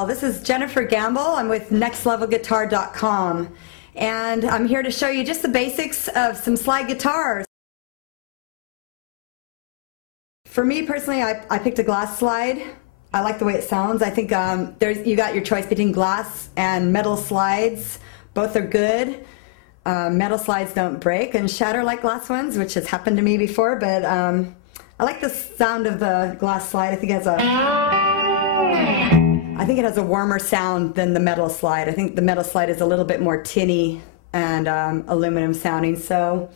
all. This is Jennifer Gamble. I'm with nextlevelguitar.com, and I'm here to show you just the basics of some slide guitars. For me personally, I picked a glass slide. I like the way it sounds. I think you got your choice between glass and metal slides. Both are good. Metal slides don't break and shatter like glass ones, which has happened to me before, but I like the sound of the glass slide. I think it has a warmer sound than the metal slide. I think the metal slide is a little bit more tinny and aluminum sounding, so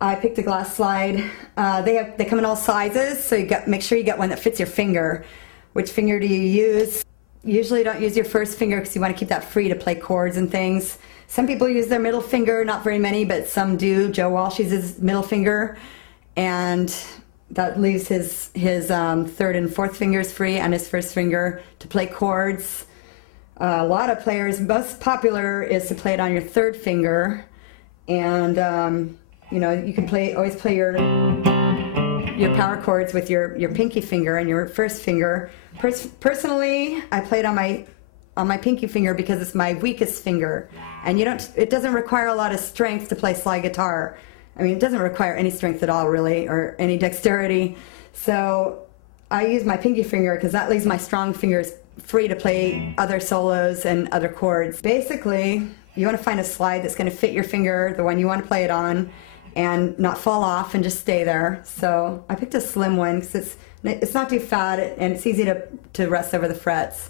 I picked a glass slide. They come in all sizes, so make sure you get one that fits your finger. Which finger do you use? Usually don't use your first finger because you want to keep that free to play chords and things. Some people use their middle finger, not very many, but some do. Joe Walsh uses his middle finger, and that leaves his third and fourth fingers free and his first finger to play chords. A lot of players, most popular is to play it on your third finger, and you know, you can always play your power chords with your pinky finger and your first finger. Personally, I play it on my pinky finger because it's my weakest finger, and it doesn't require a lot of strength to play slide guitar. I mean, it doesn't require any strength at all, really, or any dexterity. So I use my pinky finger because that leaves my strong fingers free to play other solos and other chords. Basically, you want to find a slide that's going to fit your finger, the one you want to play it on, and not fall off and just stay there. So I picked a slim one because it's not too fat and it's easy to rest over the frets.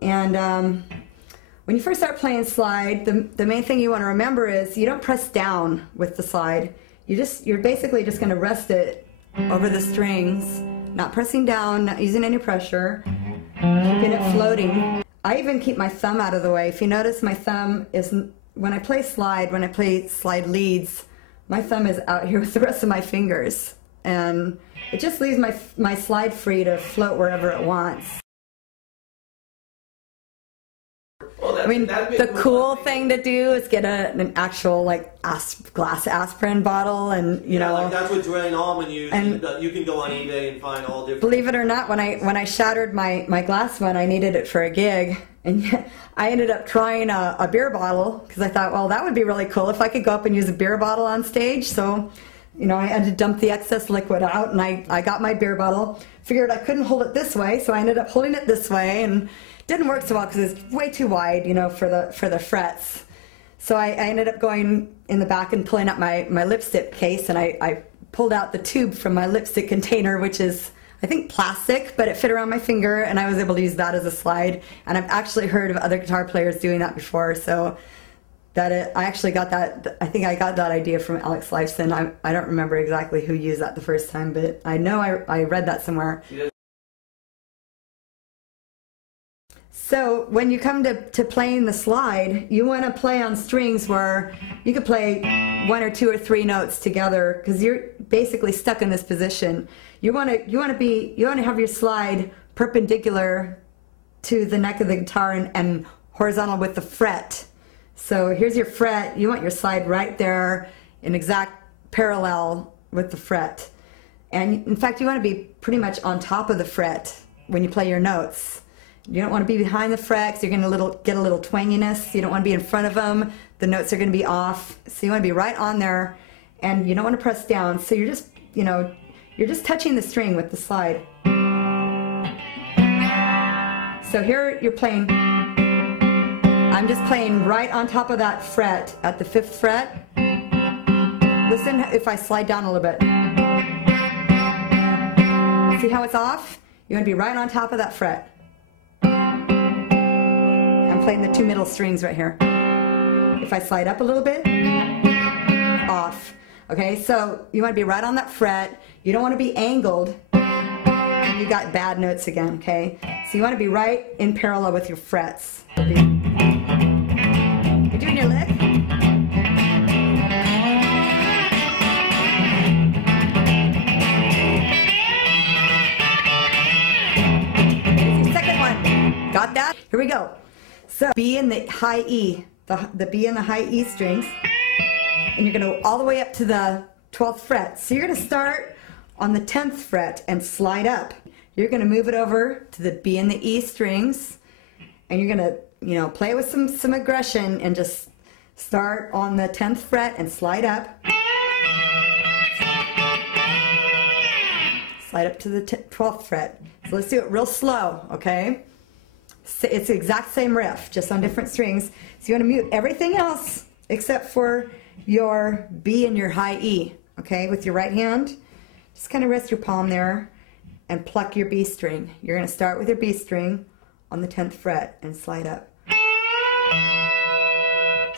And when you first start playing slide, the main thing you want to remember is you don't press down with the slide. You're basically just going to rest it over the strings, not pressing down, not using any pressure, keeping it floating. I even keep my thumb out of the way. If you notice, my thumb is, when I play slide leads, my thumb is out here with the rest of my fingers, and it just leaves my slide free to float wherever it wants. I mean, the cool thing to do is get an actual glass aspirin bottle, and you know. Like that's what Dwayne Allman used. And you can go on eBay and find all different. Believe it or not, when I shattered my glass one, I needed it for a gig, and I ended up trying a beer bottle because I thought, well, that would be really cool if I could go up and use a beer bottle on stage. So, you know, I had to dump the excess liquid out, and I got my beer bottle. Figured I couldn't hold it this way, so I ended up holding it this way, and didn't work so well because it's way too wide, you know, for the frets. So I ended up going in the back and pulling out my lipstick case, and I pulled out the tube from my lipstick container, which is, I think, plastic, but it fit around my finger, and I was able to use that as a slide. And I've actually heard of other guitar players doing that before, so I actually got that. I think I got that idea from Alex Lifeson. I don't remember exactly who used that the first time, but I know I read that somewhere. So when you come to playing the slide, you want to play on strings where you could play 1 or 2 or 3 notes together, because you're basically stuck in this position. You want to have your slide perpendicular to the neck of the guitar and horizontal with the fret. So here's your fret. You want your slide right there in exact parallel with the fret. And in fact, you want to be pretty much on top of the fret when you play your notes. You don't want to be behind the fret because you're going to get a little twanginess. You don't want to be in front of them. The notes are going to be off. So you want to be right on there, and you don't want to press down. So you're just, you know, you're just touching the string with the slide. So here you're playing, I'm just playing right on top of that fret at the 5th fret. Listen if I slide down a little bit. See how it's off? You want to be right on top of that fret. I'm playing the 2 middle strings right here. If I slide up a little bit, off. Okay, so you want to be right on that fret. You don't want to be angled. You got bad notes again, okay? So you want to be right in parallel with your frets. You're doing your lick. Here's your second one. Got that? Here we go. So B and the high E, the B and the high E strings, and you're going to go all the way up to the 12th fret. So you're going to start on the 10th fret and slide up. You're going to move it over to the B and the E strings, and you're gonna, you know, play with some aggression and just start on the 10th fret and slide up. Slide up to the 12th fret. So let's do it real slow, okay? So it's the exact same riff, just on different strings. So you want to mute everything else except for your B and your high E, okay? With your right hand, just kind of rest your palm there and pluck your B string. You're going to start with your B string on the 10th fret and slide up.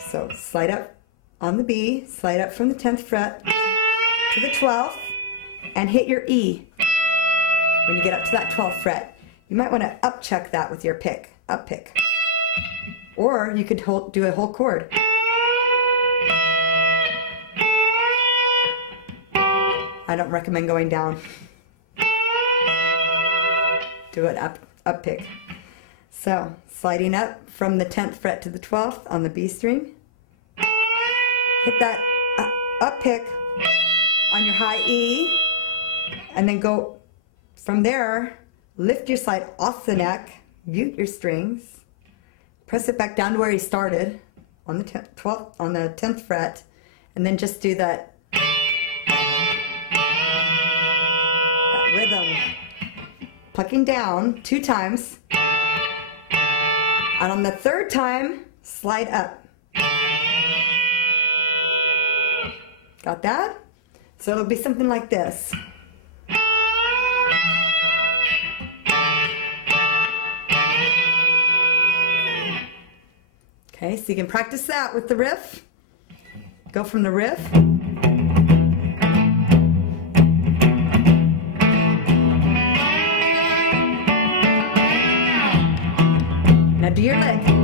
So slide up on the B, slide up from the 10th fret to the 12th, and hit your E when you get up to that 12th fret. You might want to up check that with your pick, up pick. Or you could do a whole chord. I don't recommend going down. Do it up pick. So sliding up from the 10th fret to the 12th on the B string. Hit that up pick on your high E, and then go from there, lift your slide off the neck, mute your strings, press it back down to where you started on the 10th fret, and then just do that rhythm, plucking down 2 times, and on the 3rd time, slide up. Got that? So it'll be something like this. Okay, so you can practice that with the riff. Go from the riff. Now do your lick.